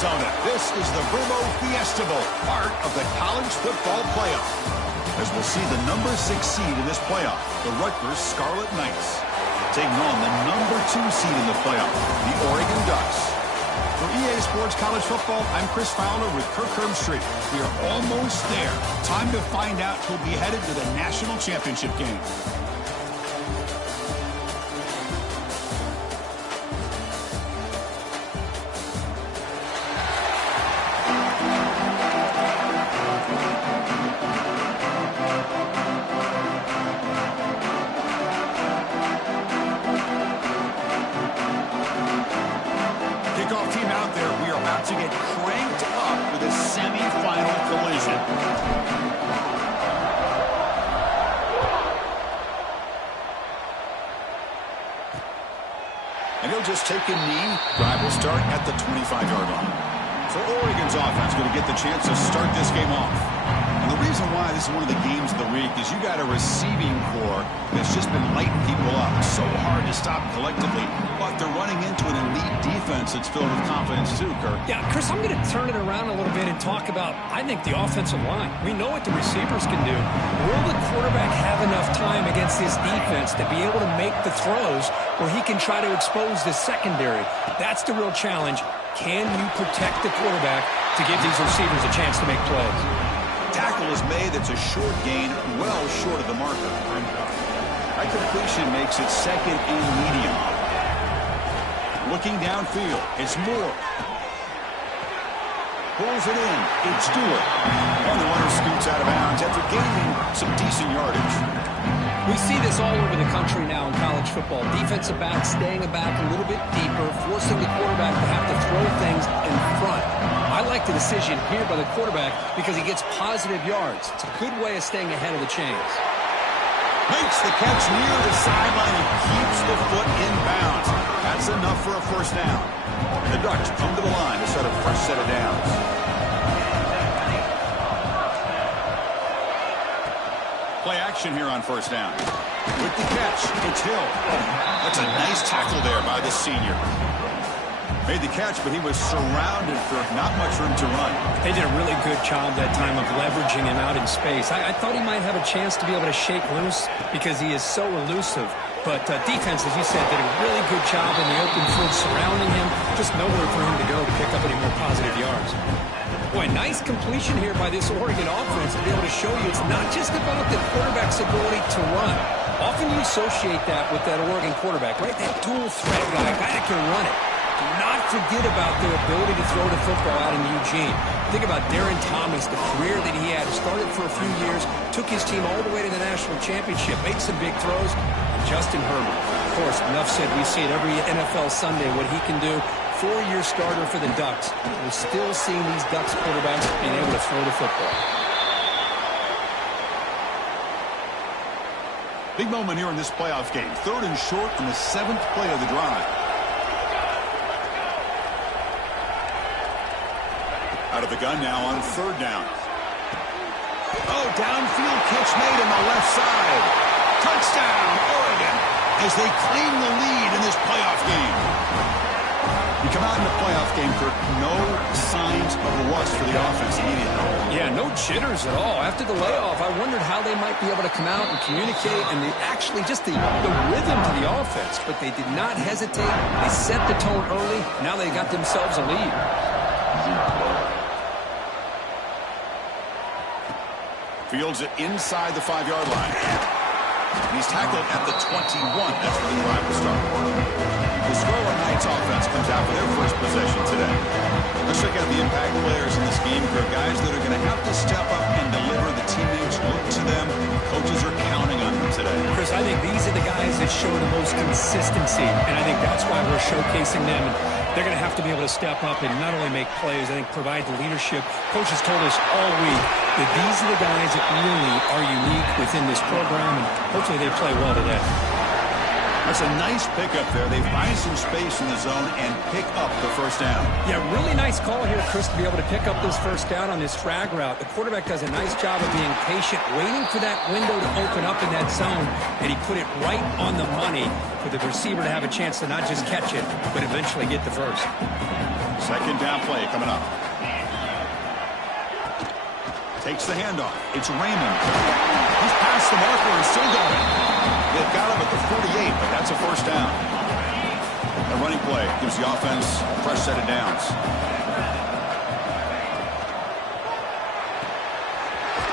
Arizona. This is the Brumo Fiesta Bowl, part of the college football playoff. As we'll see the number 6 seed in this playoff, the Rutgers Scarlet Knights, taking on the number 2 seed in the playoff, the Oregon Ducks. For EA Sports College Football, I'm Chris Fowler with Kirk Herbstreit. We are almost there. Time to find out who'll be headed to the national championship game. To get cranked up with a semi-final collision. And he'll just take a knee. Drive will start at the 25-yard line. So Oregon's offense going to get the chance to start this game off. And the reason why this is one of the games of the week is you got a receiving core that's just been lighting people up. It's so hard to stop collectively, but they're running into an elite defense that's filled with confidence too, Kirk. Yeah, Chris, I'm going to turn it around a little bit and talk about, I think, the offensive line. We know what the receivers can do. Will the quarterback have enough time against this defense to be able to make the throws where he can try to expose the secondary? That's the real challenge. Can you protect the quarterback to give these receivers a chance to make plays? Tackle is made. It's a short gain, well short of the marker. High completion makes it second and medium. Looking downfield, it's Moore. Pulls it in. It's Stewart. And the runner scoots out of bounds after gaining some decent yardage. We see this all over the country now in college football. Defensive backs staying back a little bit deeper, forcing the quarterback to have to throw things in front. I like the decision here by the quarterback because he gets positive yards. It's a good way of staying ahead of the chains. Makes the catch near the sideline and keeps the foot in bounds. That's enough for a first down. The Ducks come to the line to start a fresh set of downs. Play action here on first down. With the catch, it's Hill. That's a nice tackle there by the senior. Made the catch, but he was surrounded for not much room to run. They did a really good job that time of leveraging him out in space. I thought he might have a chance to be able to shake loose because he is so elusive. But defense, as you said, did a really good job in the open field surrounding him. Just nowhere for him to go to pick up any more positive yards. Boy, nice completion here by this Oregon offense to be able to show you it's not just about the quarterback's ability to run. Often you associate that with that Oregon quarterback, right? That dual threat guy that can run it. Do not forget about their ability to throw the football out in Eugene. Think about Darren Thomas, the career that he had. Started for a few years, took his team all the way to the national championship, made some big throws. And Justin Herbert, of course, enough said. We see it every NFL Sunday, what he can do. 4-year starter for the Ducks. We're still seeing these Ducks quarterbacks being able to throw the football. Big moment here in this playoff game. 3rd and short on the 7th play of the drive. Out of the gun now on 3rd down. Oh, downfield catch made on the left side. Touchdown, Oregon, as they claim the lead in this playoff game. You come out in the playoff game, Kirk, no signs of rust for the offense immediately. Yeah, no jitters at all. After the layoff, I wondered how they might be able to come out and communicate and actually just the rhythm to the offense. But they did not hesitate. They set the tone early. Now they got themselves a lead. Fields it inside the 5-yard line. He's tackled at the 21. That's where the drive will start. The Scarlet Knights offense comes out for their first possession today. Let's check out the impact players in this game. There are guys that are going to have to step up and deliver. The teammates look to them. Coaches are counting on them today. Chris, I think these are the guys that show the most consistency, and I think that's why we're showcasing them. And they're going to have to be able to step up and not only make plays, I think provide the leadership. Coaches told us all week that these are the guys that really are unique within this program, and hopefully they play well today. That's a nice pickup there. They find some space in the zone and pick up the first down. Yeah, really nice call here, Chris, to be able to pick up this first down on this drag route. The quarterback does a nice job of being patient, waiting for that window to open up in that zone, and he put it right on the money for the receiver to have a chance to not just catch it, but eventually get the first. Second down play coming up. Takes the handoff. It's Raymond. He's past the marker and still going. They've got him at the 48, but that's a first down. A running play gives the offense a fresh set of downs.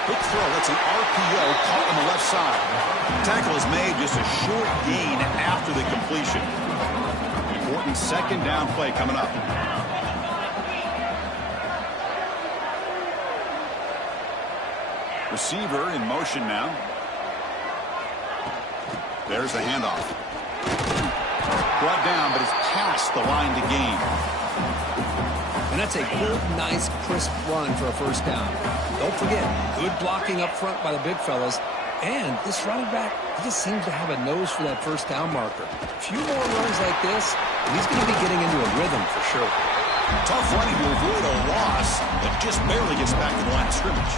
Quick throw. That's an RPO caught on the left side. Tackle is made, just a short gain after the completion. Important second down play coming up. Receiver in motion now. There's the handoff. Brought down, but it's past the line to gain. And that's a good, nice, crisp run for a first down. Don't forget, good blocking up front by the big fellas. And this running back, he just seems to have a nose for that first down marker. A few more runs like this, and he's going to be getting into a rhythm for sure. Tough running to avoid a loss, but just barely gets back to the line of scrimmage.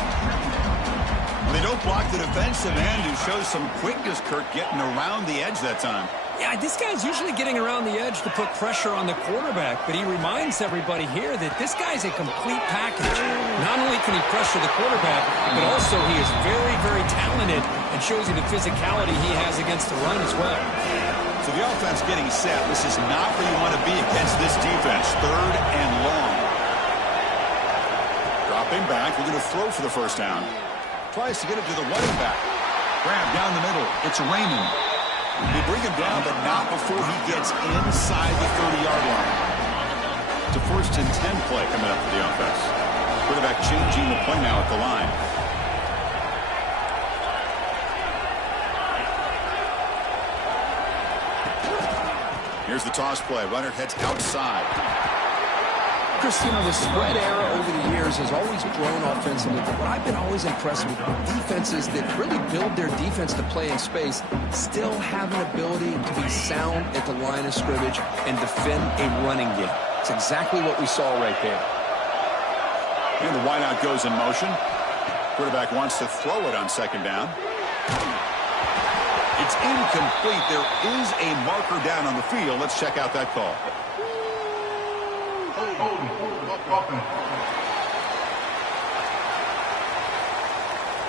They don't block the defensive end, who shows some quickness, Kirk, getting around the edge that time. Yeah, this guy's usually getting around the edge to put pressure on the quarterback, but he reminds everybody here that this guy's a complete package. Not only can he pressure the quarterback, but also he is very, very talented and shows you the physicality he has against the run as well. So the offense getting set. This is not where you want to be against this defense. Third and long. Dropping back, looking to throw for the first down. Tries to get it to the running back. Grab down the middle. It's Raymond. They bring him down, but not before he gets inside the 30-yard line. It's a first and 10 play coming up for the offense. Quarterback changing the play now at the line. Here's the toss play. Runner heads outside. Chris, you know, the spread era over the years has always grown offensively, but what I've been always impressed with defenses that really build their defense to play in space still have an ability to be sound at the line of scrimmage and defend a running game. It's exactly what we saw right there. And the wideout goes in motion. Quarterback wants to throw it on second down. It's incomplete. There is a marker down on the field. Let's check out that call.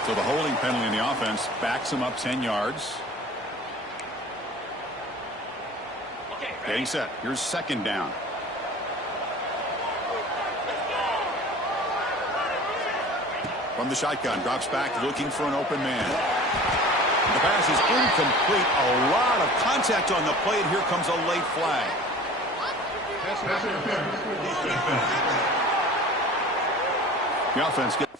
So the holding penalty in the offense backs him up 10 yards. Getting set. Here's second down. From the shotgun, drops back looking for an open man. The pass is incomplete. A lot of contact on the play, and here comes a late flag. The offense gets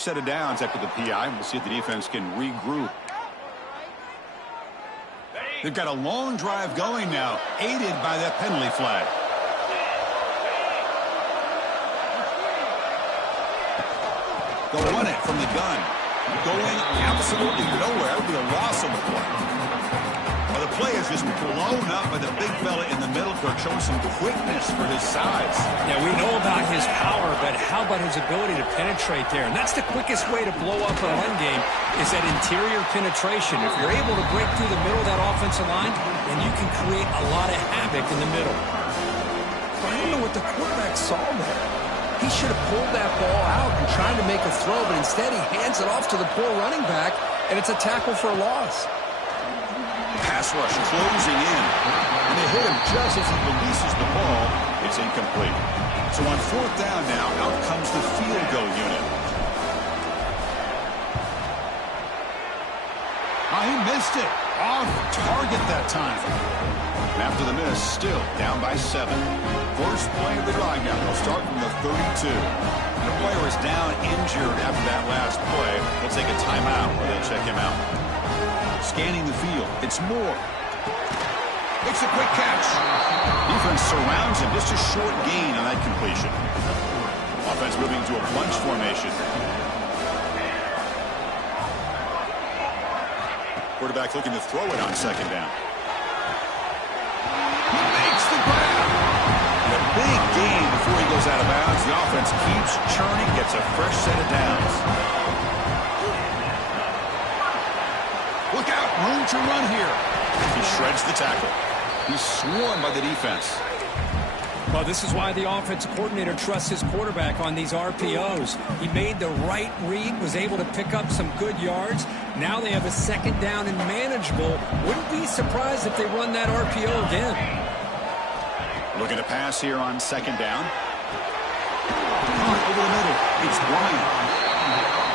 set of downs after the PI. We'll see if the defense can regroup. They've got a long drive going now, aided by that penalty flag. They'll run it from the gun. Going absolutely nowhere. That would be a loss on the play. Well, the play is just blown up by the big fella in the middle, Kirk, showing some quickness for his size. Yeah, we know about his power, but how about his ability to penetrate there? And that's the quickest way to blow up a run game is that interior penetration. If you're able to break through the middle of that offensive line, then you can create a lot of havoc in the middle. I don't know what the quarterback saw there. He should have pulled that ball out and tried to make a throw, but instead he hands it off to the poor running back, and it's a tackle for a loss. Pass rush closing in. And they hit him just as he releases the ball. It's incomplete. So on fourth down now, out comes the field goal unit. Oh, he missed it. Off target that time. After the miss, still down by 7. First play of the drive now. They'll start from the 32. The player is down injured after that last play. They'll take a timeout or they'll check him out. Scanning the field. It's Moore. Makes a quick catch. Defense surrounds him. Just a short gain on that completion. Offense moving to a bunch formation. Quarterback looking to throw it on second down. He makes the grab. And a big gain before he goes out of bounds. The offense keeps churning, gets a fresh set of downs. Look out, room to run here. He shreds the tackle. He's swarmed by the defense. Well, this is why the offensive coordinator trusts his quarterback on these RPOs. He made the right read, was able to pick up some good yards. Now they have a second down and manageable. Wouldn't be surprised if they run that RPO again. Looking to pass here on second down. Over the middle. It's Bryant.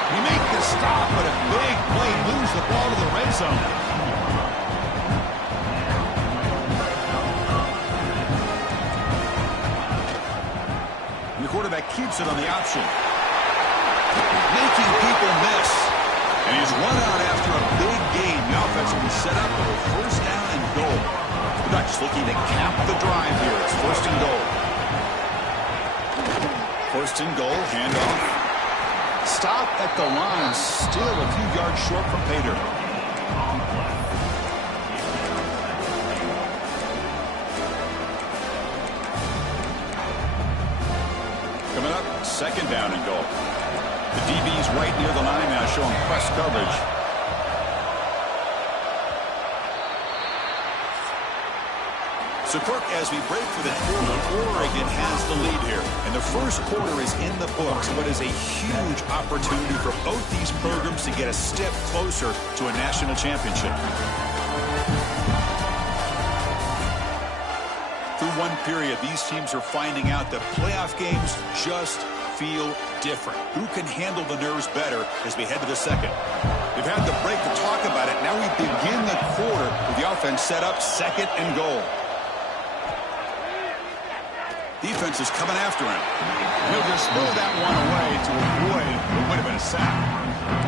He make the stop, but a big play moves the ball to the red zone. The quarterback keeps it on the option. Making people miss. And he's run out after a big gain. The offense will be set up for a first down and goal. The Ducks looking to cap the drive here. It's first and goal. First and goal, handoff. Stop at the line, still a few yards short from Pater. Coming up, second down and goal. The DB's right near the line now, showing press coverage. So, Kirk, as we break for the quarter, Oregon has the lead here. And the first quarter is in the books, but is a huge opportunity for both these programs to get a step closer to a national championship. Through one period, these teams are finding out that playoff games just feel different. Who can handle the nerves better as we head to the second? We've had the break to talk about it. Now we begin the quarter with the offense set up second and goal. Defense is coming after him. He'll just throw that one away to avoid what would have been a sack.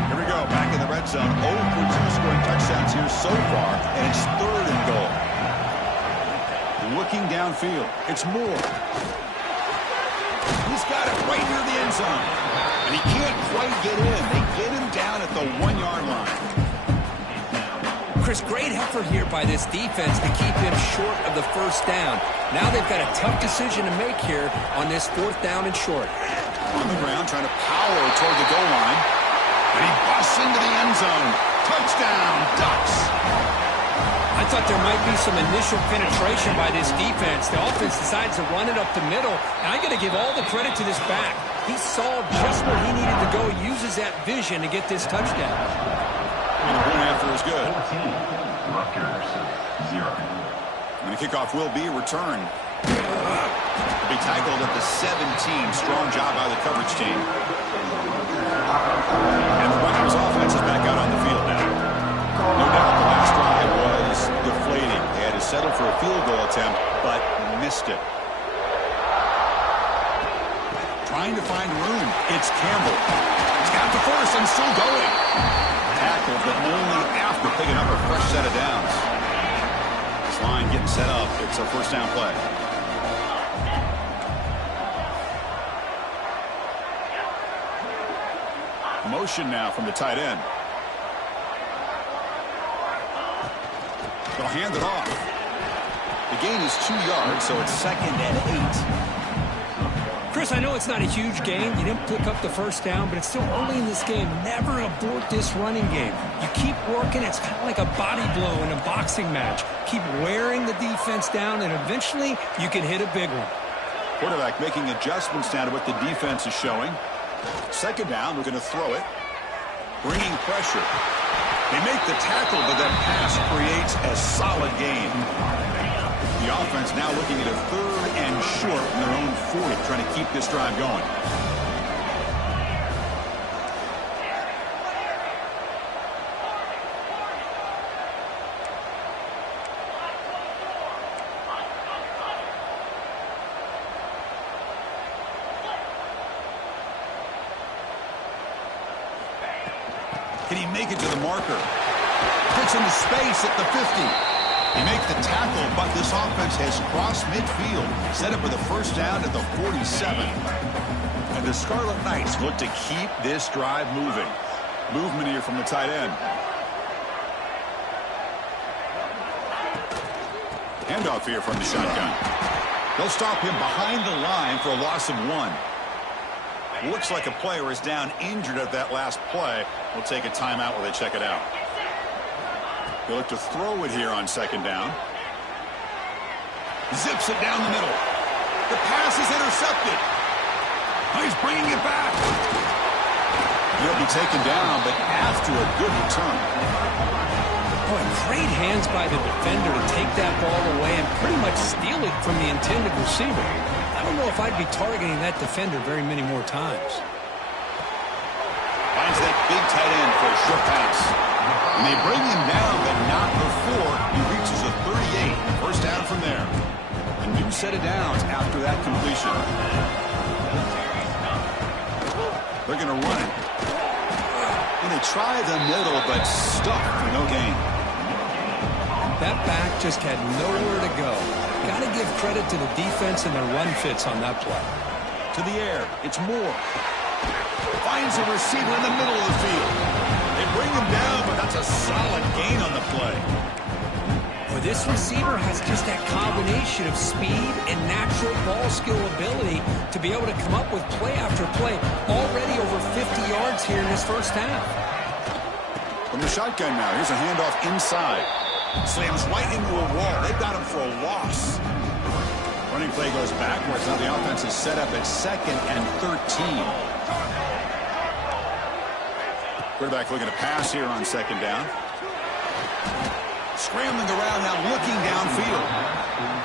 Here we go, back in the red zone. 0 for 2 scoring touchdowns here so far, and it's third and goal. Looking downfield, it's Moore. He's got it right near the end zone. And he can't quite get in. They get him down at the 1-yard line. Chris, great effort here by this defense to keep him short of the first down. Now they've got a tough decision to make here on this fourth down and short. On the ground, trying to power toward the goal line. And he busts into the end zone. Touchdown, Ducks. I thought there might be some initial penetration by this defense. The offense decides to run it up the middle. And I got to give all the credit to this back. He saw just where he needed to go. He uses that vision to get this touchdown. And the point after is good. And the kickoff will be returned. He'll be tackled at the 17. Strong job by the coverage team. And the Rutgers offense is back out on the field now. No doubt the last drive was deflating. They had to settle for a field goal attempt, but missed it. trying to find room. It's Campbell. He's got the first and still going. Tackled, but only after picking up a fresh set of downs. This line getting set up. It's a first down play. Motion now from the tight end. They'll hand it off. The gain is 2 yards, so it's 2nd and 8. Chris, I know it's not a huge gain. You didn't pick up the first down, but it's still early in this game. Never abort this running game. You keep working. It's kind of like a body blow in a boxing match. Keep wearing the defense down, and eventually you can hit a big one. Quarterback making adjustments down to what the defense is showing. 2nd down, we're going to throw it. Bringing pressure. They make the tackle, but that pass creates a solid gain. The offense now looking at a 3rd and short from their own 40, trying to keep this drive going. Can he make it to the marker? Puts into space at the 50. They make the tackle, but this offense has crossed midfield. Set up for the first down at the 47. And the Scarlet Knights look to keep this drive moving. Movement here from the tight end. Handoff here from the shotgun. They'll stop him behind the line for a loss of 1. Looks like a player is down injured at that last play. We'll take a timeout while they check it out. They look to throw it here on 2nd down. Zips it down the middle. The pass is intercepted. Oh, he's bringing it back. He'll be taken down, but after a good return. Boy, great hands by the defender to take that ball away and pretty much steal it from the intended receiver. I don't know if I'd be targeting that defender very many more times. Finds that big tight end for a short pass. And they bring him down, but not before he reaches a 38. First down from there. A new set of downs after that completion. They're going to run it. And they try the middle, but stuck for no gain. That back just had nowhere to go. Got to give credit to the defense and their run fits on that play. To the air. It's Moore. Finds a receiver in the middle of the field. They bring him down, but that's a solid gain on the play. Well, this receiver has just that combination of speed and natural ball skill ability to be able to come up with play after play. Already over 50 yards here in this first half. From the shotgun now. Here's a handoff inside. Slams right into a wall. They've got him for a loss. Running play goes backwards. Now the offense is set up at 2nd and 13. Quarterback looking to pass here on 2nd down. Scrambling around now, looking downfield.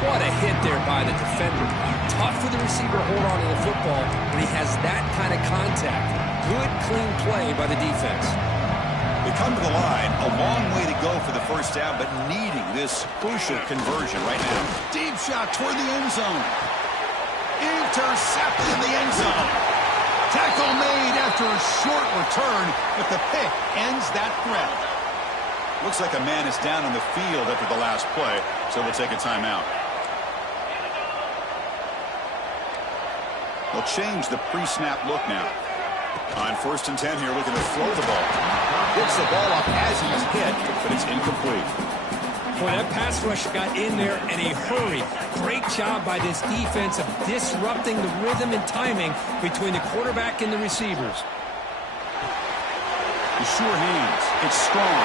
What a hit there by the defender. Tough for the receiver to hold on to the football when he has that kind of contact. Good, clean play by the defense. They come to the line, a long way to go for the first down, but needing this crucial conversion right now. Deep shot toward the end zone. Intercepted in the end zone. Tackle made after a short return, but the pick ends that threat. Looks like a man is down on the field after the last play, so we'll take a timeout. They'll change the pre-snap look now. On 1st and 10 here, looking to throw the ball. Gets the ball off as he's hit, but it's incomplete. Boy, that pass rush got in there in a hurry. Great job by this defense of disrupting the rhythm and timing between the quarterback and the receivers. The sure hands. It's strong.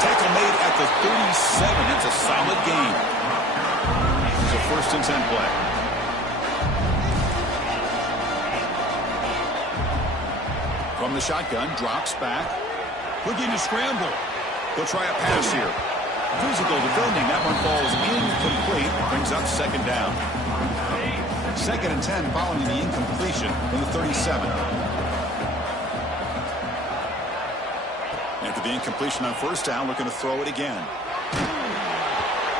Tackle made at the 37. It's a solid gain. It's a 1st and 10 play. From the shotgun, drops back. Looking to scramble. He'll try a pass here. Physical defending. That one falls incomplete. Brings up 2nd down. 2nd and 10 following the incompletion from the 37. After the incompletion on 1st down, looking to throw it again.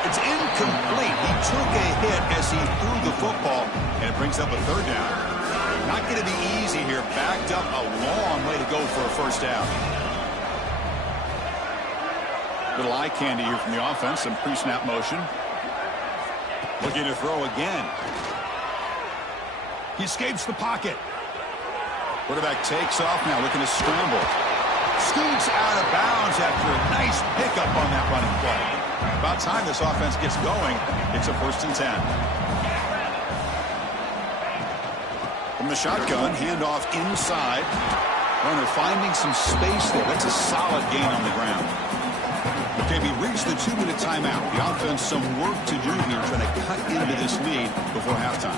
It's incomplete. He took a hit as he threw the football, and it brings up a 3rd down. Not going to be easy here. Backed up a long way to go for a first down. Little eye candy here from the offense. Some pre-snap motion. Looking to throw again. He escapes the pocket. Quarterback takes off now, looking to scramble. Scoots out of bounds after a nice pickup on that running play. About time this offense gets going. It's a 1st and 10. From the shotgun, handoff inside. Runner finding some space there. That's a solid gain on the ground. Okay, we reached the 2-minute timeout. The offense some work to do here, trying to cut into this lead before halftime.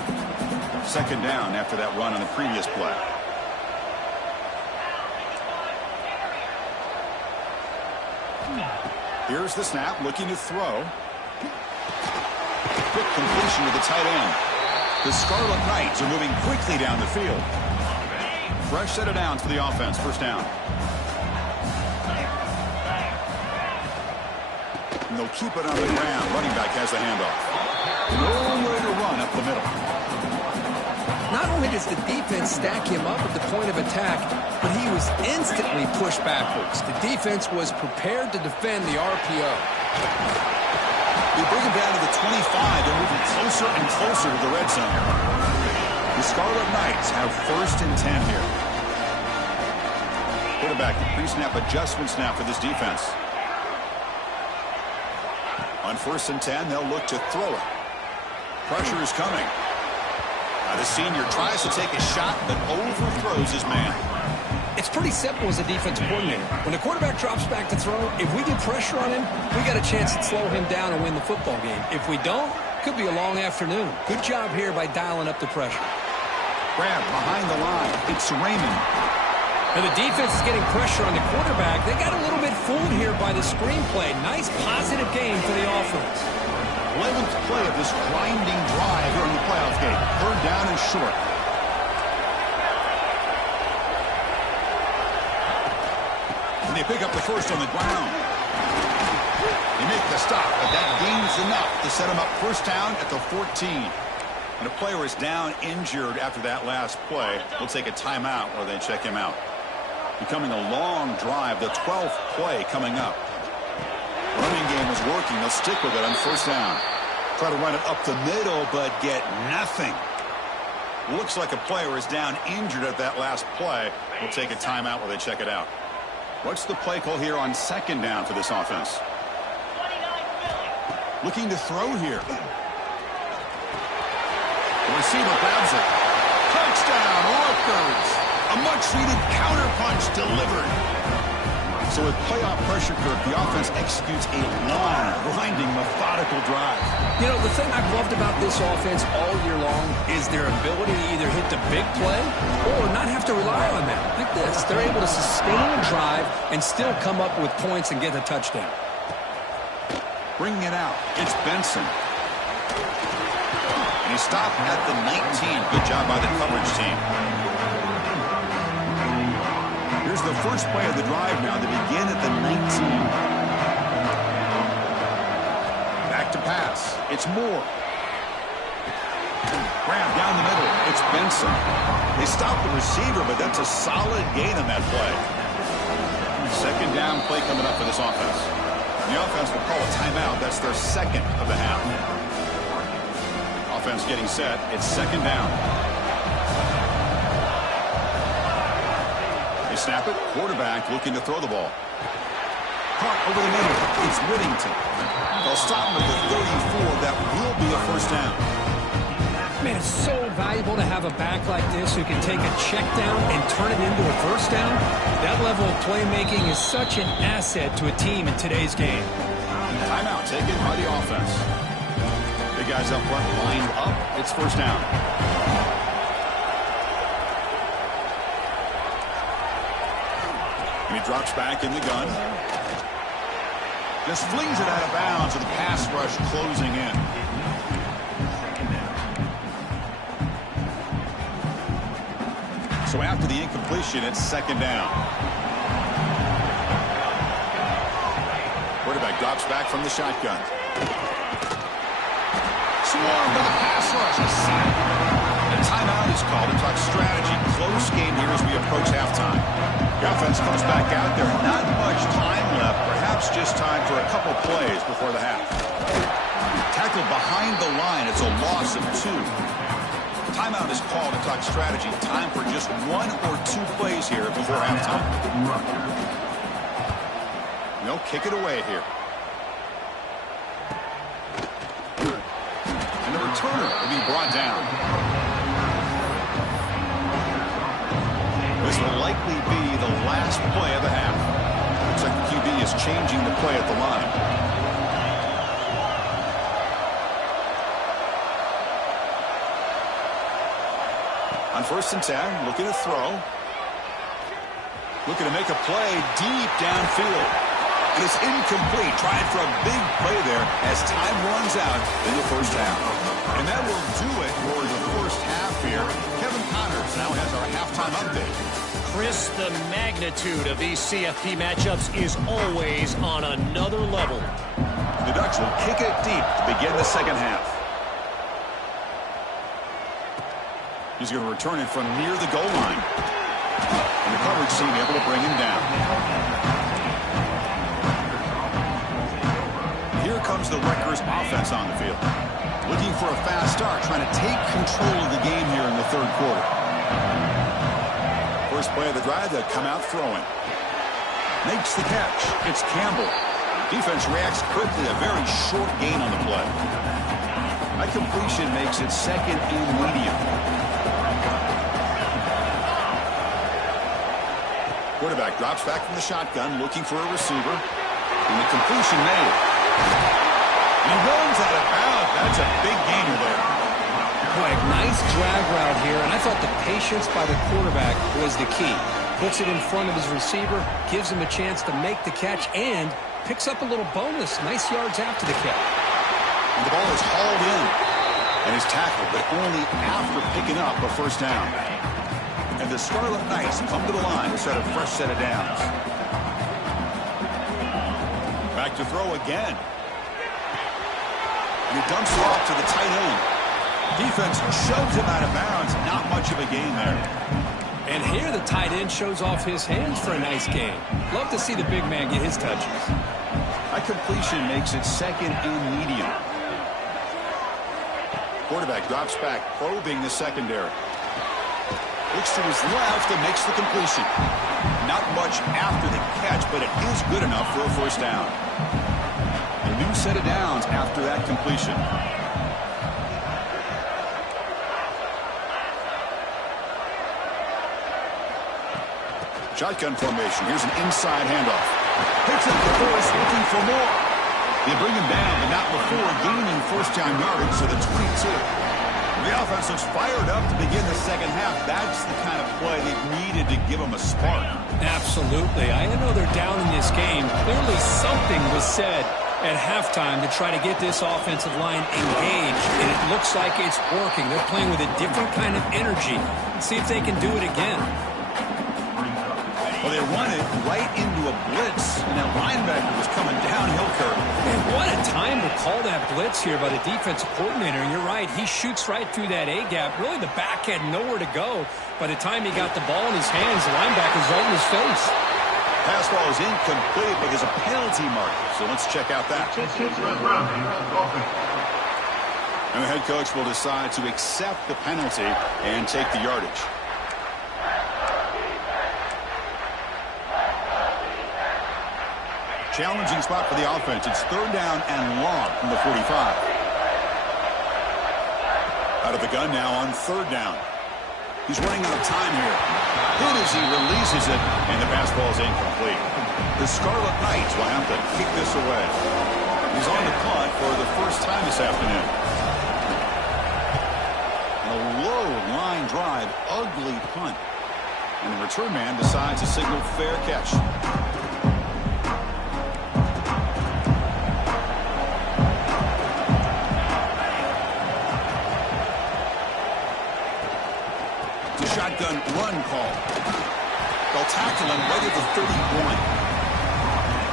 2nd down after that run on the previous play. Here's the snap, looking to throw. Quick completion with the tight end. The Scarlet Knights are moving quickly down the field. Fresh set of downs for the offense. 1st down. And they'll keep it on the ground. Running back has the handoff. Nowhere to run up the middle. Not only does the defense stack him up at the point of attack, but he was instantly pushed backwards. The defense was prepared to defend the RPO. They bring him down to the 25. They're moving closer and closer to the red zone. The Scarlet Knights have 1st and 10 here. Quarterback, the pre-snap adjustment snap for this defense. On 1st and 10, they'll look to throw it. Pressure is coming. Now the senior tries to take a shot, but overthrows his man. It's pretty simple as a defensive coordinator. When the quarterback drops back to throw, if we get pressure on him, we got a chance to slow him down and win the football game. If we don't, could be a long afternoon. Good job here by dialing up the pressure. Grab behind the line. It's Raymond. And the defense is getting pressure on the quarterback. They got a little bit fooled here by the screenplay. Nice positive game for the offense. 11th play of this grinding drive here in the playoff game. 3rd down and short. And they pick up the first on the ground. They make the stop, but that gains enough to set them up 1st down at the 14. And a player is down injured after that last play. We'll take a timeout while they check him out. Becoming a long drive, the 12th play coming up. Running game is working. They'll stick with it on 1st down. Try to run it up the middle, but get nothing. Looks like a player is down injured at that last play. We'll take a timeout while they check it out. What's the play call here on 2nd down for this offense? Looking to throw here. The receiver grabs it. Touchdown, Rutgers. A much-needed counterpunch delivered. So with playoff pressure curve, the offense executes a long, grinding, methodical drive. You know, the thing I've loved about this offense all year long is their ability to either hit the big play or not have to rely on that. Like this, they're able to sustain a drive and still come up with points and get a touchdown. Bringing it out, it's Benson. And he stopped at the 19. Good job by the coverage team. Here's the first play of the drive now. They begin at the 19. Back to pass. It's Moore. Grab down the middle. It's Benson. They stop the receiver, but that's a solid gain on that play. 2nd down play coming up for this offense. The offense will call a timeout. That's their 2nd of the half. Offense getting set. It's 2nd down. They snap it. Quarterback looking to throw the ball. Caught over the middle. It's Whittington. They'll stop him at the 34. That will be a 1st down. Man, it's so valuable to have a back like this who can take a check down and turn it into a 1st down. That level of playmaking is such an asset to a team in today's game. Timeout taken by the offense. Big guys up front lined up. It's 1st down. And he drops back in the gun. Just flings it out of bounds with the pass rush closing in. So after the incompletion, it's 2nd down. Quarterback drops back from the shotgun. Swarmed by the pass rush. A sack. A timeout is called. call to talk strategy. Close game here as we approach halftime. The offense comes back out there. Not much time left. Perhaps just time for a couple plays before the half. Tackled behind the line. It's a loss of 2. Timeout is called to talk strategy. Time for just 1 or 2 plays here before halftime. They'll kick it away here. And the returner will be brought down. This will likely be the last play of the half. Looks like the QB is changing the play at the line. On 1st and 10, looking to throw. Looking to make a play deep downfield. And it's incomplete. Trying for a big play there as time runs out in the first half. And that will do it for the first half here. Kevin Connors now has our halftime update. Chris, the magnitude of these CFP matchups is always on another level. The Ducks will kick it deep to begin the second half. He's going to return it from near the goal line. And the coverage team able to bring him down. Here comes the Rutgers offense on the field. Looking for a fast start, trying to take control of the game here in the third quarter. First play of the drive, they'll come out throwing. Makes the catch. It's Campbell. Defense reacts quickly. A very short gain on the play. That completion makes it 2nd and medium. Quarterback drops back from the shotgun, looking for a receiver. And the completion made. He runs out of bounds. That's a big gainer there. Boy, nice drag route here, and I thought the patience by the quarterback was the key. Puts it in front of his receiver, gives him a chance to make the catch, and picks up a little bonus. Nice yards after the catch. And the ball is hauled in and is tackled, but only after picking up a first down. And the Scarlet Knights come to the line to set a fresh set of downs. Back to throw again. And he dumps it off to the tight end. Defense shoves him out of bounds. Not much of a gain there. And here the tight end shows off his hands for a nice gain. Love to see the big man get his touches. That completion makes it 2nd and medium. Quarterback drops back, probing the secondary. Looks to his left and makes the completion. Not much after the catch, but it is good enough for a first down. A new set of downs after that completion. Shotgun formation. Here's an inside handoff. Picks up the force, looking for more. They bring him down, but not before gaining first-down yardage to the 22. The offense looks fired up to begin the second half. That's the kind of play they've needed to give them a spark. Absolutely. I know they're down in this game. Clearly something was said at halftime to try to get this offensive line engaged, and it looks like it's working. They're playing with a different kind of energy. Let's see if they can do it again. Well, they run it right into a blitz, and that linebacker was coming downhill curve. And what a time to call that blitz here by the defensive coordinator. And you're right, he shoots right through that A-gap. Really, the back had nowhere to go. By the time he got the ball in his hands, the linebacker's right in his face. Pass ball is incomplete, but there's a penalty mark. So let's check out that. And the head coach will decide to accept the penalty and take the yardage. Challenging spot for the offense. It's 3rd down and long from the 45. Out of the gun now on 3rd down. He's running out of time here. Good as he releases it, and the pass ball is incomplete. The Scarlet Knights will have to kick this away. He's on the punt for the first time this afternoon. A low line drive, ugly punt. And the return man decides to signal fair catch. Shotgun run call. They'll tackle him right at the 31.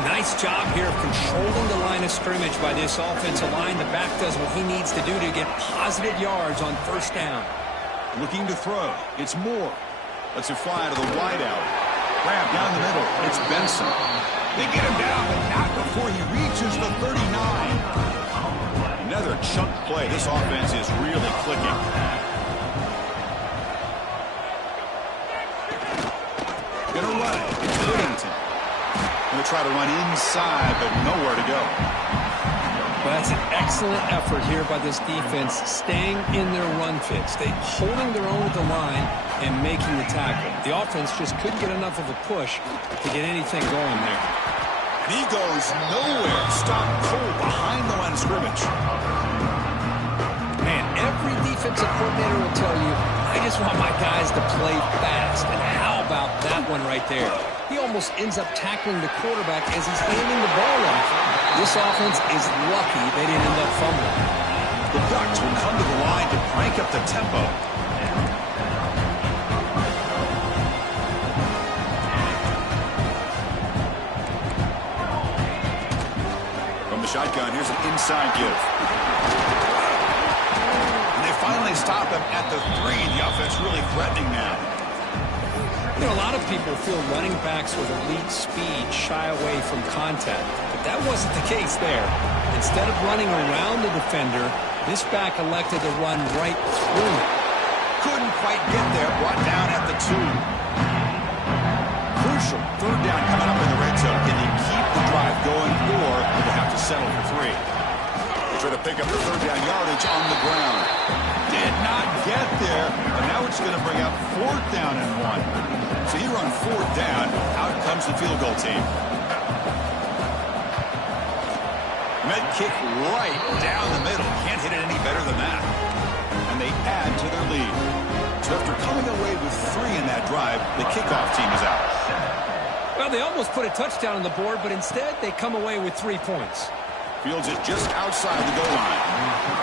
Nice job here of controlling the line of scrimmage by this offensive line. The back does what he needs to do to get positive yards on 1st down. Looking to throw. It's Moore. Lets it fly to the wideout. Grab down the middle. It's Benson. They get him down, but not before he reaches the 39. Another chunk play. This offense is really clicking. Gonna run it. It's Whittington. Gonna try to run inside, but nowhere to go. Well, that's an excellent effort here by this defense, staying in their run fits. They holding their own at the line and making the tackle. The offense just couldn't get enough of a push to get anything going there. And he goes nowhere. Stopped cold behind the line of scrimmage. Man, every defensive coordinator will tell you, I just want my guys to play fast. And how about that one right there? He almost ends up tackling the quarterback as he's handing the ball off. This offense is lucky they didn't end up fumbling. The Bucs will come to the line to crank up the tempo. From the shotgun, here's an inside give. And they finally stop him at the 3. The offense really threatening now. You know, a lot of people feel running backs with elite speed shy away from contact, but that wasn't the case there. Instead of running around the defender, this back elected to run right through him. Couldn't quite get there, brought down at the 2. Crucial 3rd down coming up in the red zone. Can they keep the drive going, or will they have to settle for 3? They try to pick up the 3rd down yardage on the ground. Did not get there, and now it's going to bring up 4th down and 1. So you run 4th down, out comes the field goal team. Met kick right down the middle. Can't hit it any better than that. And they add to their lead. So after coming away with 3 in that drive, the kickoff team is out. Well, they almost put a touchdown on the board, but instead they come away with 3 points. Fields it just outside the goal line.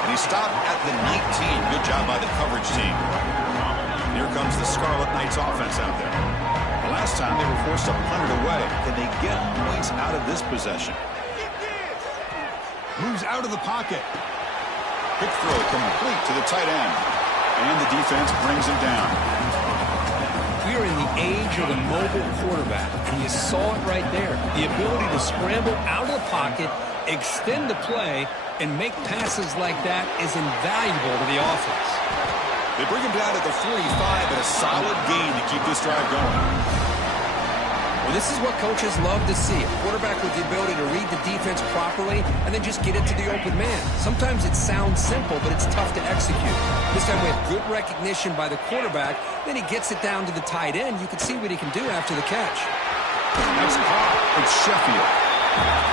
And he stopped at the 19. Good job by the coverage team. Here comes the Scarlet Knights offense out there. The last time they were forced to punt it away. Can they get points out of this possession? Moves out of the pocket. Quick throw complete to the tight end. And the defense brings him down. We are in the age of the mobile quarterback, and you saw it right there. The ability to scramble out of the pocket, extend the play, and make passes like that is invaluable to the offense. They bring him down at the 45 and a solid gain to keep this drive going. Well, this is what coaches love to see. A quarterback with the ability to read the defense properly and then just get it to the open man. Sometimes it sounds simple, but it's tough to execute. This time we have good recognition by the quarterback. Then he gets it down to the tight end. You can see what he can do after the catch. Nice caught. It's Sheffield.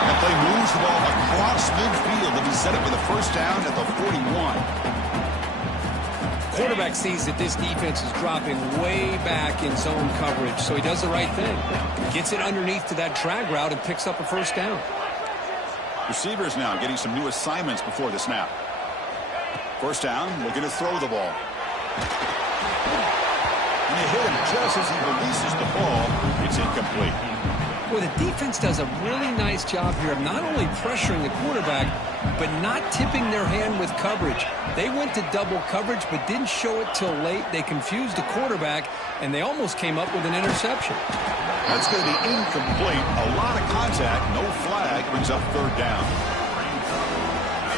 That play moves the ball across midfield, and he set it for the 1st down at the 41. Quarterback sees that this defense is dropping way back in zone coverage, so he does the right thing. Gets it underneath to that drag route and picks up a 1st down. Receivers now getting some new assignments before the snap. 1st down, looking to throw the ball. And they hit him just as he releases the ball. It's incomplete. Well, the defense does a really nice job here of not only pressuring the quarterback, but not tipping their hand with coverage. They went to double coverage, but didn't show it till late. They confused the quarterback, and they almost came up with an interception. That's going to be incomplete. A lot of contact, no flag, brings up 3rd down.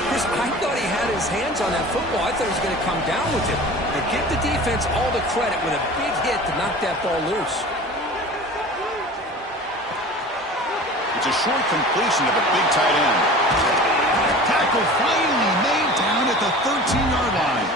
Chris, I thought he had his hands on that football. I thought he was going to come down with it. But give the defense all the credit with a big hit to knock that ball loose. It's a short completion of a big tight end. Tackle finally made down at the 13-yard line.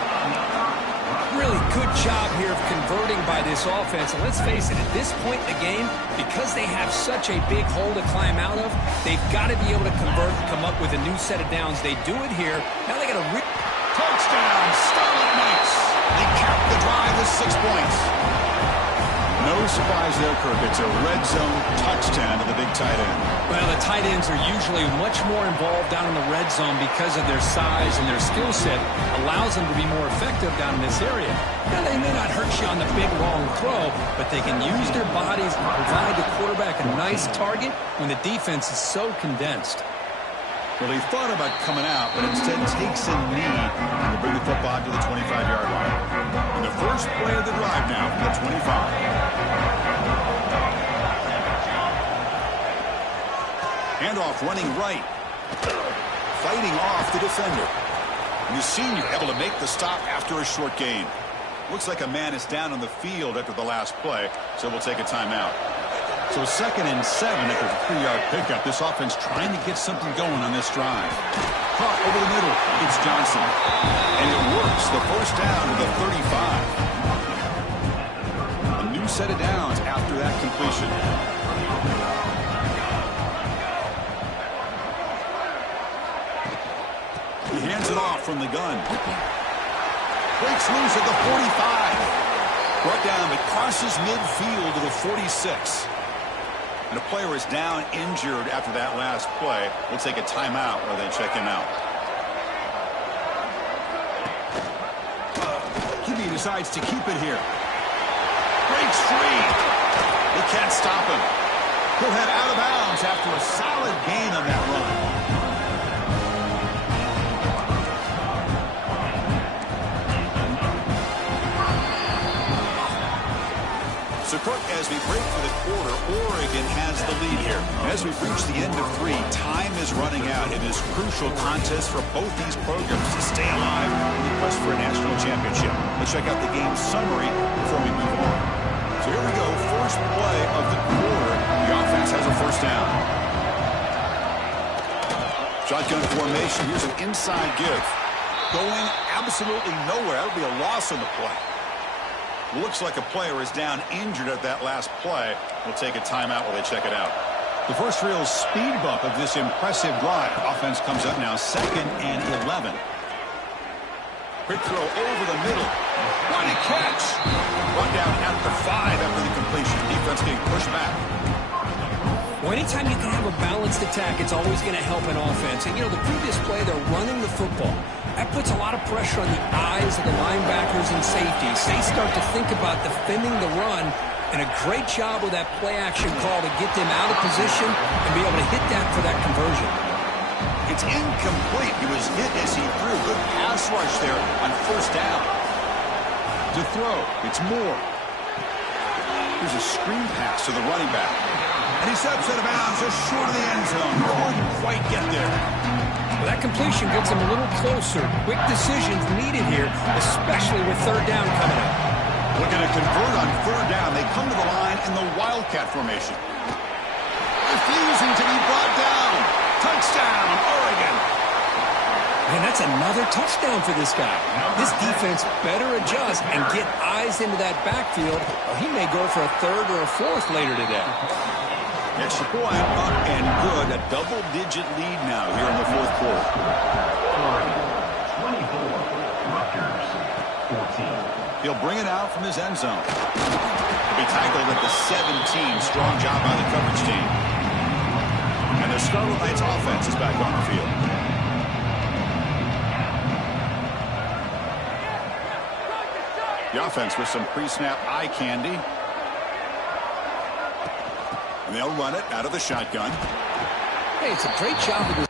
Really good job here of converting by this offense. And let's face it, at this point in the game, because they have such a big hole to climb out of, they've got to be able to convert and come up with a new set of downs. They do it here. Now they got to touchdown, Scarlet Knights. They cap the drive with 6 points. No surprise there, Kirk. It's a red zone touchdown to the big tight end. Well, the tight ends are usually much more involved down in the red zone because of their size and their skill set allows them to be more effective down in this area. Now, they may not hurt you on the big, long throw, but they can use their bodies to provide the quarterback a nice target when the defense is so condensed. Well, he thought about coming out, but instead takes a knee to bring the football to the 25-yard line. And the 1st First play of the drive now from the 25. Handoff running right. Fighting off the defender. And the senior able to make the stop after a short gain. Looks like a man is down on the field after the last play, so we'll take a timeout. So 2nd and 7 after the 3-yard pickup. This offense trying to get something going on this drive. Caught over the middle. It's Johnson. And it works. The first down to the 35. A new set of downs after that completion. He hands it off from the gun. Breaks loose at the 45. Brought down, but crosses midfield to the 46. And a player is down injured after that last play. We'll take a timeout while they check him out. QB decides to keep it here. Breaks free. They can't stop him. He'll head out of bounds after a solid gain on that run. So, Cook, as we break for the quarter, Oregon has the lead here. As we've reached the end of 3, time is running out in this crucial contest for both these programs to stay alive in the quest for a national championship. Let's check out the game summary before we move on. So here we go, first play of the quarter. The offense has a first down. Shotgun formation, here's an inside give. Going absolutely nowhere. That would be a loss on the play. Looks like a player is down injured at that last play. We'll take a timeout while they check it out. The first real speed bump of this impressive drive. Offense comes up now 2nd and 11. Quick throw over the middle. What a catch! Brought down at the 5 after the completion. Defense getting pushed back. Well, anytime you can have a balanced attack, it's always going to help an offense. And, you know, the previous play, they're running the football. That puts a lot of pressure on the eyes of the linebackers and safeties. They start to think about defending the run, and a great job with that play-action call to get them out of position and be able to hit that for that conversion. It's incomplete. He was hit as he threw. Good pass rush there on first down. To throw, it's Moore. Here's a screen pass to the running back. And he steps out of bounds just short of the end zone. Couldn't quite get there. Well, that completion gets him a little closer. Quick decisions needed here, especially with 3rd down coming up. Looking to convert on 3rd down. They come to the line in the Wildcat formation. Refusing to be brought down. Touchdown, Oregon. Man, that's another touchdown for this guy. This defense better adjust and get eyes into that backfield, or he may go for a 3rd or a 4th later today. Extra point up and good. A double-digit lead now here in the 4th quarter. 24, Rutgers, 14. He'll bring it out from his end zone. He'll be tackled at the 17. Strong job by the coverage team. And the Scarlet Knights offense is back on the field. The offense with some pre-snap eye candy. And they'll run it out of the shotgun. Hey, it's a great job of this.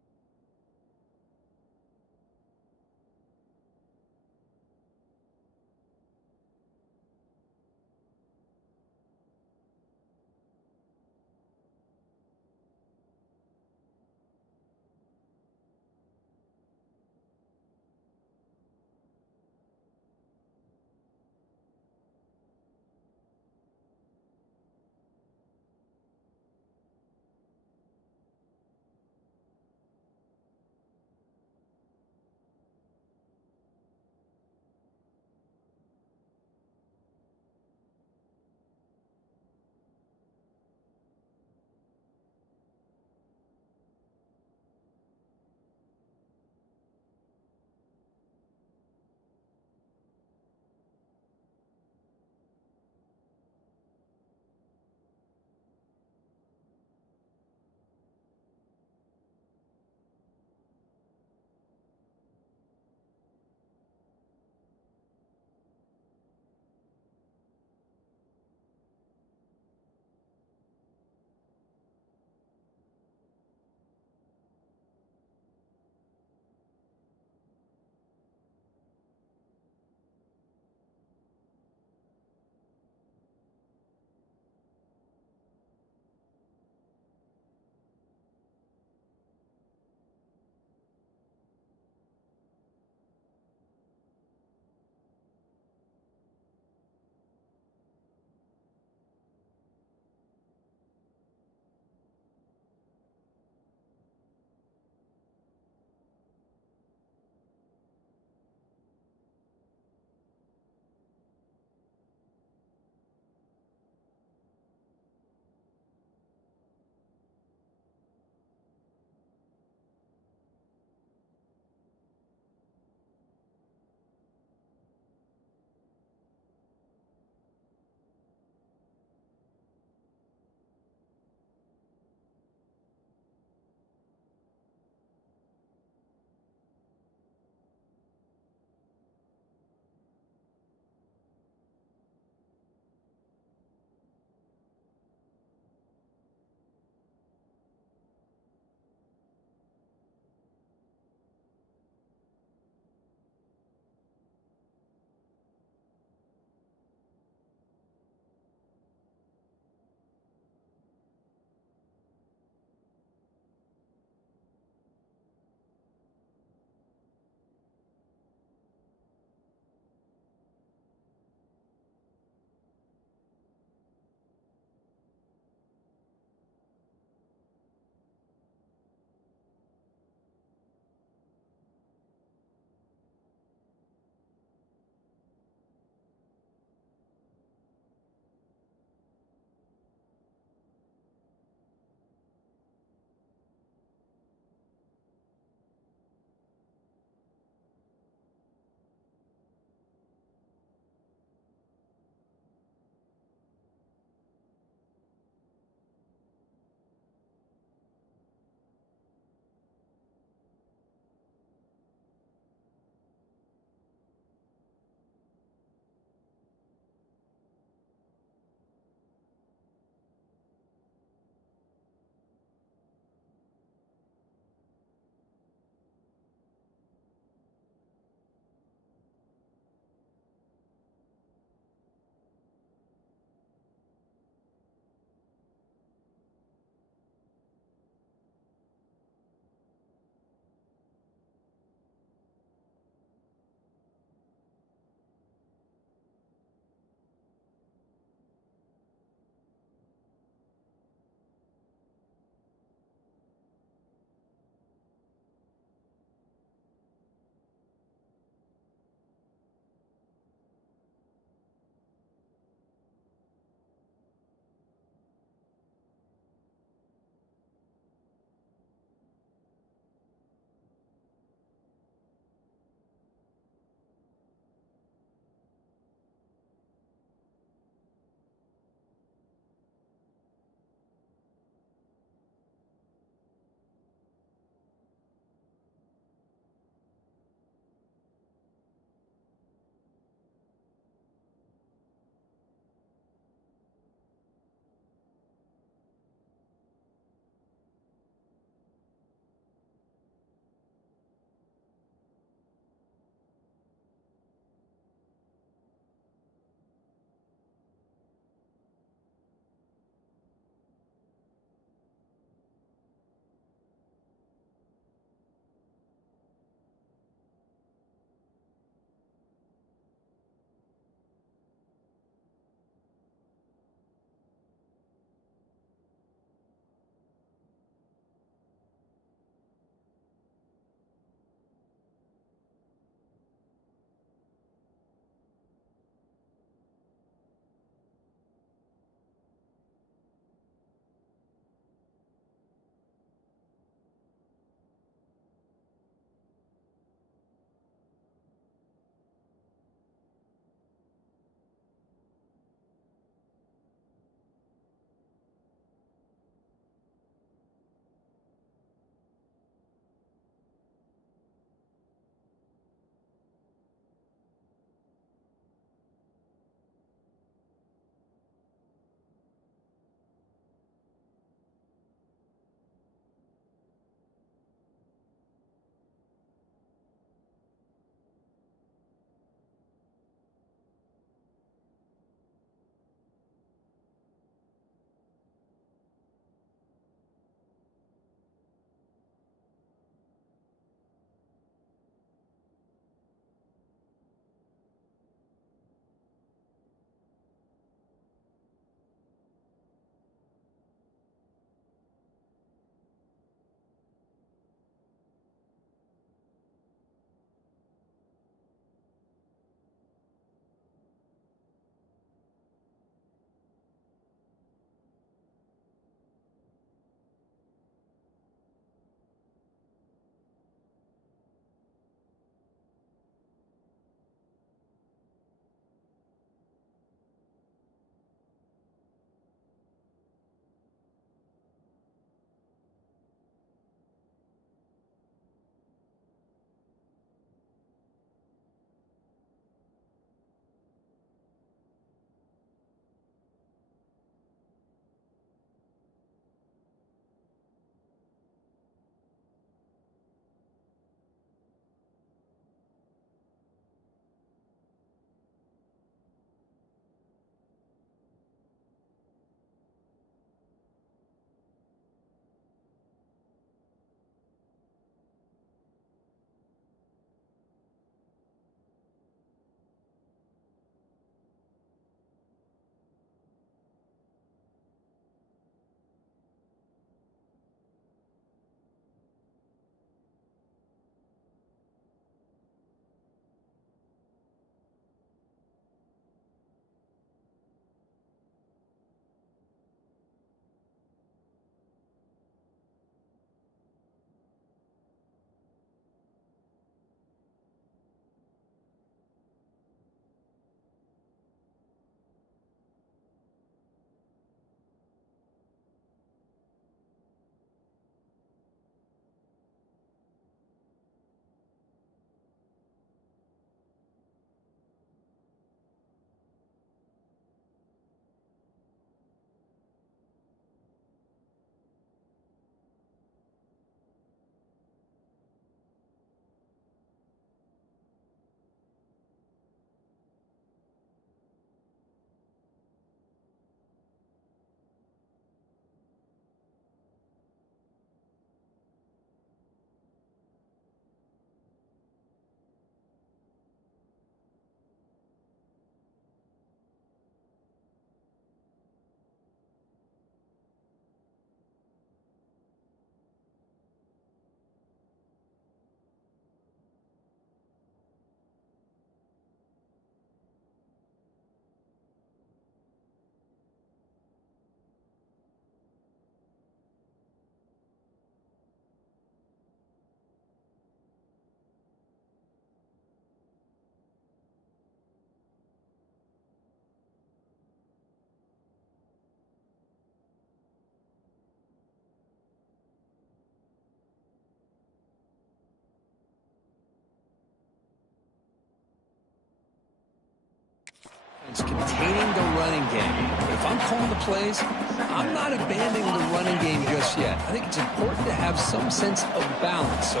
It's containing the running game. But if I'm calling the plays, I'm not abandoning the running game just yet. I think it's important to have some sense of balance. So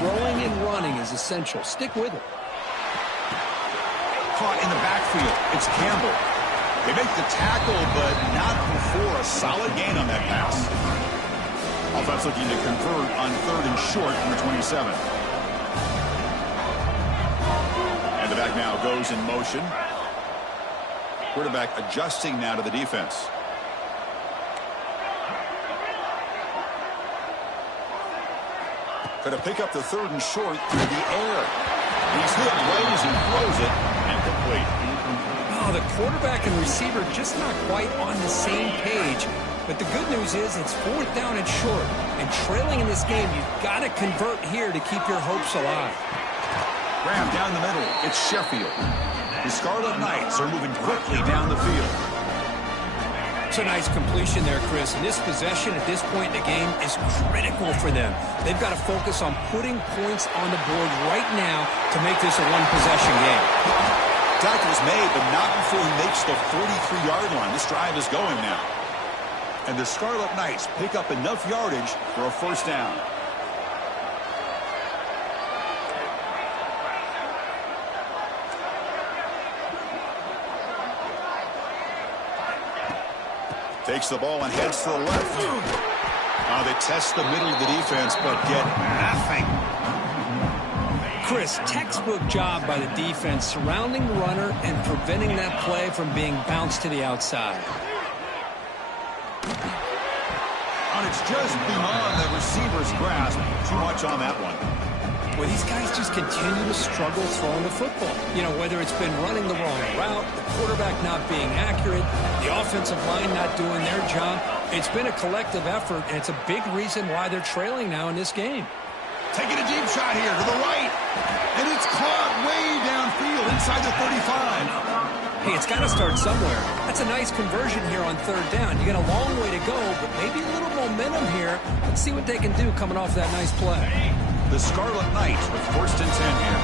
throwing and running is essential. Stick with it. Caught in the backfield. It's Campbell. They make the tackle, but not before a solid gain on that pass. Offense looking to convert on 3rd and short from the 27. And the back now goes in motion. Quarterback adjusting now to the defense. Going to pick up the 3rd and short through the air. He's hit right as he throws it and complete. Oh, the quarterback and receiver just not quite on the same page. But the good news is it's 4th down and short. And trailing in this game, you've got to convert here to keep your hopes alive. Graham down the middle. It's Sheffield. The Scarlet Knights are moving quickly down the field. It's a nice completion there, Chris. And this possession at this point in the game is critical for them. They've got to focus on putting points on the board right now to make this a one-possession game. Tackle's made, but not before he makes the 43-yard line. This drive is going now. And the Scarlet Knights pick up enough yardage for a 1st down. Takes the ball and heads to the left. They test the middle of the defense, but get nothing. Chris, textbook job by the defense surrounding the runner and preventing that play from being bounced to the outside. And it's just beyond the receiver's grasp. Too much on that one. Well, these guys just continue to struggle throwing the football. You know, whether it's been running the wrong route, the quarterback not being accurate, the offensive line not doing their job. It's been a collective effort, and it's a big reason why they're trailing now in this game. Taking a deep shot here to the right. And it's caught way downfield inside the 35. Hey, it's got to start somewhere. That's a nice conversion here on 3rd down. You got a long way to go, but maybe a little momentum here. Let's see what they can do coming off that nice play. The Scarlet Knights with 1st and 10 here.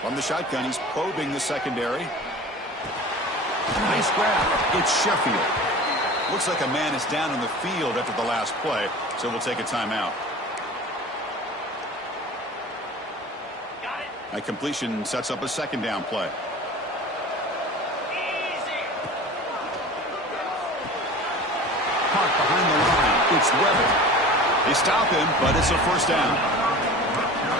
From the shotgun, he's probing the secondary. Nice grab. It's Sheffield. Looks like a man is down in the field after the last play, so we'll take a timeout. That completion sets up a 2nd down play. Caught behind the line. It's Weber. They stop him, but it's a 1st down.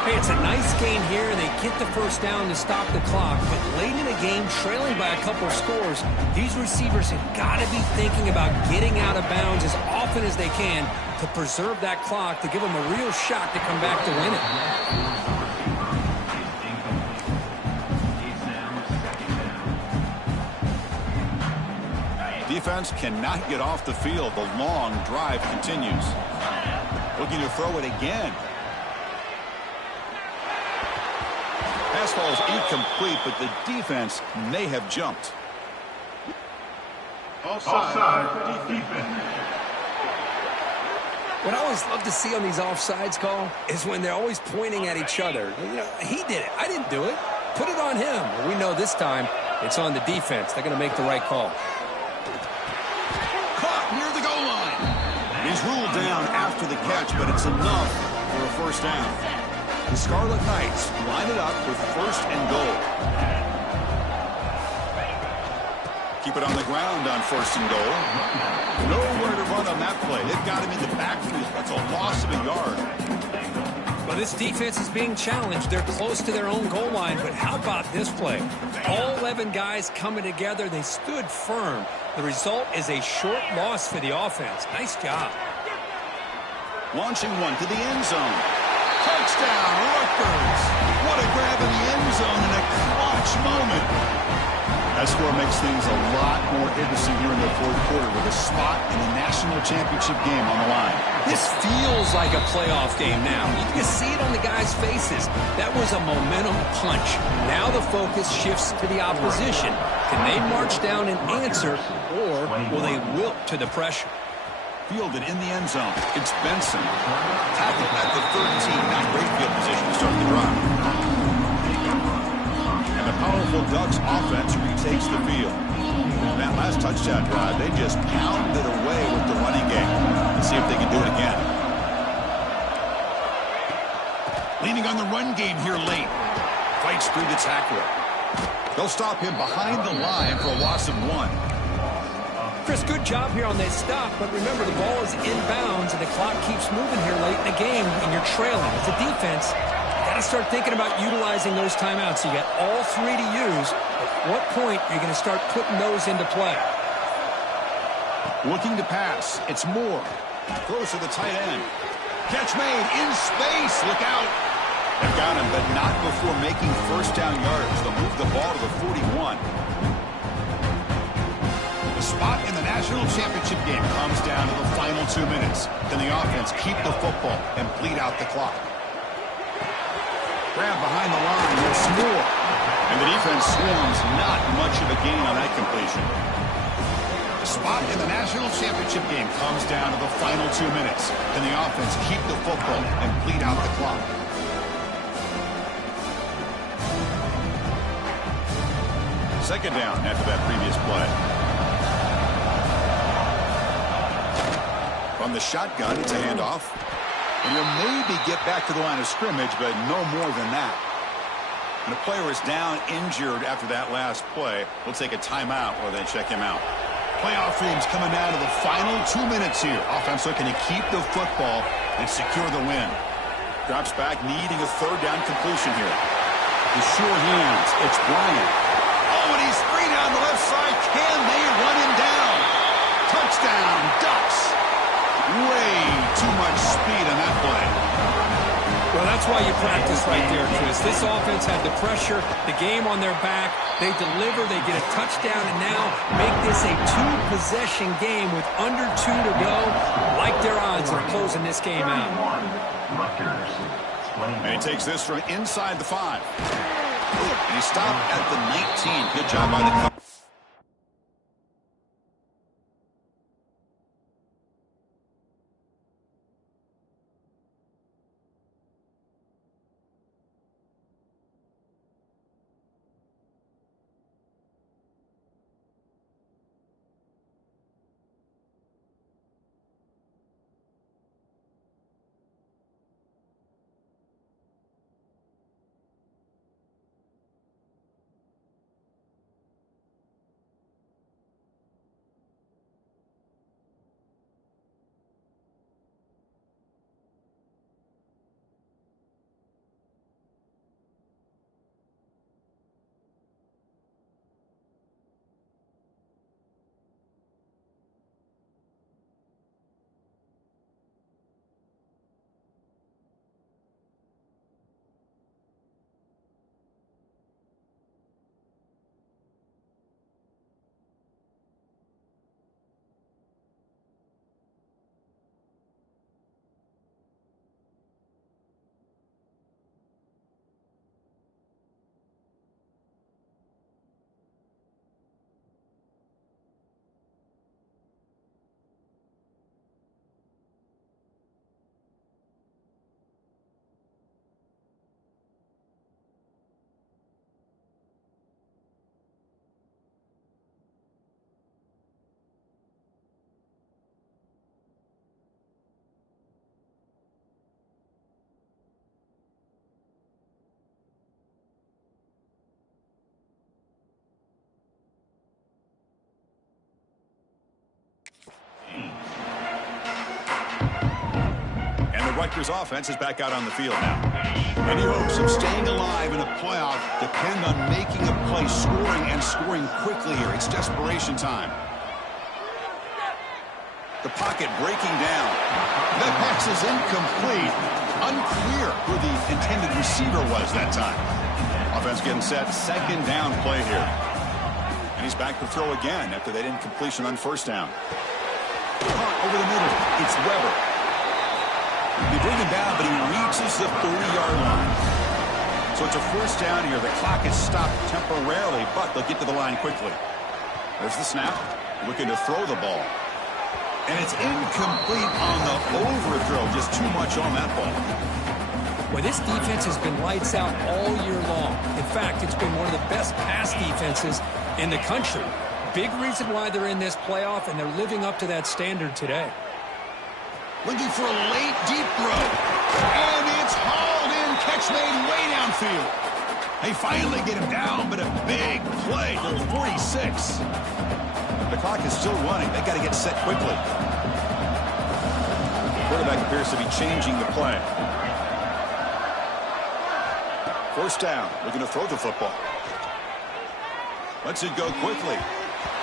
Hey, it's a nice gain here, and they get the 1st down to stop the clock. But late in the game, trailing by a couple of scores, these receivers have got to be thinking about getting out of bounds as often as they can to preserve that clock, to give them a real shot to come back to win it. Defense cannot get off the field. The long drive continues. Looking to throw it again. Pass ball is incomplete, but the defense may have jumped. Offside defense. What I always love to see on these offsides call is when they're always pointing at each other. You know, he did it. I didn't do it. Put it on him. Well, we know this time it's on the defense. They're going to make the right call. Near the goal line. He's ruled down after the catch, but it's enough for a 1st down. The Scarlet Knights line it up with 1st and goal. Keep it on the ground on 1st and goal. Nowhere to run on that play. They've got him in the backfield. That's a loss of a yard. Well, this defense is being challenged. They're close to their own goal line, but how about this play? All 11 guys coming together. They stood firm. The result is a short loss for the offense. Nice job. Launching one to the end zone. Touchdown, Rutgers. What a grab in the end zone in a clutch moment. That score makes things a lot more interesting here in the 4th quarter with a spot in the national championship game on the line. This feels like a playoff game now. You can see it on the guys' faces. That was a momentum punch. Now the focus shifts to the opposition. Can they march down and answer, or will they wilt to the pressure? Fielded in the end zone. It's Benson. Tackled at the 13. Not great field position to start the drive. Beautiful Ducks offense retakes the field. That last touchdown drive, they just pounded away with the running game. Let's see if they can do it again. Leaning on the run game here late. Fights through the tackle. They'll stop him behind the line for a loss of 1. Chris, good job here on that stop, but remember the ball is inbounds and the clock keeps moving here late in the game and you're trailing. As a defense, you got to start thinking about utilizing those timeouts. You got all 3 to use. At what point are you going to start putting those into play? Looking to pass. It's Moore. Throws to the tight end. Catch made in space. Look out. They've got him, but not before making first down yards. They'll move the ball to the 41. The spot in the national championship game comes down to the final 2 minutes. Then the offense keep the football and bleed out the clock. Grab behind the line. It's Moore. And the defense swarms. Not much of a gain on that completion. The spot in the national championship game comes down to the final 2 minutes. Then the offense keep the football and bleed out the clock. Second down after that previous play. From the shotgun, it's a handoff. And he'll maybe get back to the line of scrimmage, but no more than that. And the player is down injured after that last play. We'll take a timeout or then check him out. Playoff dreams coming down to the final 2 minutes here. Offense looking to keep the football and secure the win. Drops back, needing a third down completion here. The sure hands, it's Bryant. Oh, and he's free down the left side. Can they run him down? Touchdown, Ducks. Way too much speed on that play. Well, that's why you practice right there, Chris. This offense had the pressure, the game on their back. They deliver, they get a touchdown, and now make this a 2-possession game with under 2 to go. Like their odds of closing this game out. And he takes this from inside the 5. And he stopped at the 19. Good job by the coach. Rutgers offense is back out on the field now. Any hopes of staying alive in a playoff depend on making a play, scoring, and scoring quickly here. It's desperation time. The pocket breaking down. That pass is incomplete. Unclear who the intended receiver was that time. Offense getting set. Second down play here. And he's back to throw again after that incompletion on first down. Over the middle. It's Weber. They bring him down, but he reaches the 30-yard line. So it's a first down here. The clock is stopped temporarily, but they'll get to the line quickly. There's the snap. Looking to throw the ball. And it's incomplete on the overthrow. Just too much on that ball. Well, this defense has been lights out all year long. In fact, it's been one of the best pass defenses in the country. Big reason why they're in this playoff, and they're living up to that standard today. Looking for a late, deep throw. And it's hauled in. Catch made way downfield. They finally get him down, but a big play for 46. The clock is still running. They got to get set quickly. Quarterback appears to be changing the play. First down. Looking to throw the football. Lets it go quickly.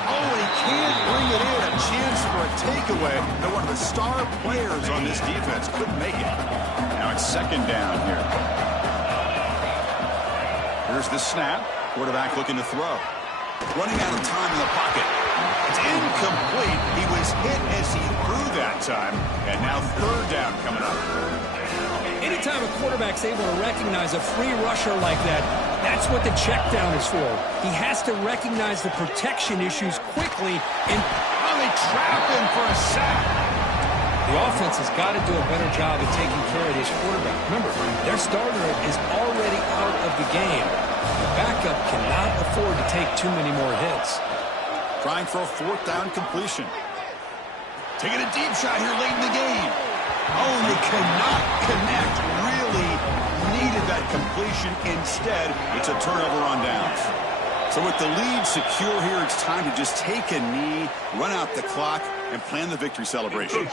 Oh, he can't bring it in. A chance for a takeaway. But one of the star players on this defense couldn't make it. Now it's second down here. Here's the snap. Quarterback looking to throw. Running out of time in the pocket. It's incomplete. He was hit as he threw that time. And now third down coming up. Anytime a quarterback's able to recognize a free rusher like that, that's what the check down is for. He has to recognize the protection issues quickly, and they trap him for a sack. The offense has got to do a better job of taking care of this quarterback. Remember, their starter is already out of the game. The backup cannot afford to take too many more hits. Trying for a fourth down completion. Taking a deep shot here late in the game. Oh, they cannot connect. Really needed that completion. Instead, it's a turnover on downs. So with the lead secure here, it's time to just take a knee, run out the clock, and plan the victory celebration.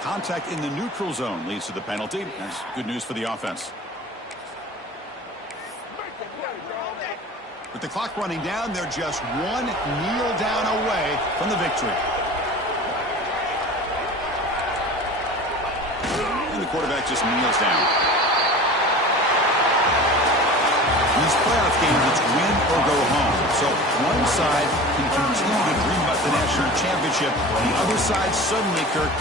Contact in the neutral zone leads to the penalty. That's good news for the offense. With the clock running down, they're just one kneel down away from the victory. And the quarterback just kneels down. These playoff games, it's win or go home. So one side can continue to dream about the national championship. The other side suddenly, Kirk,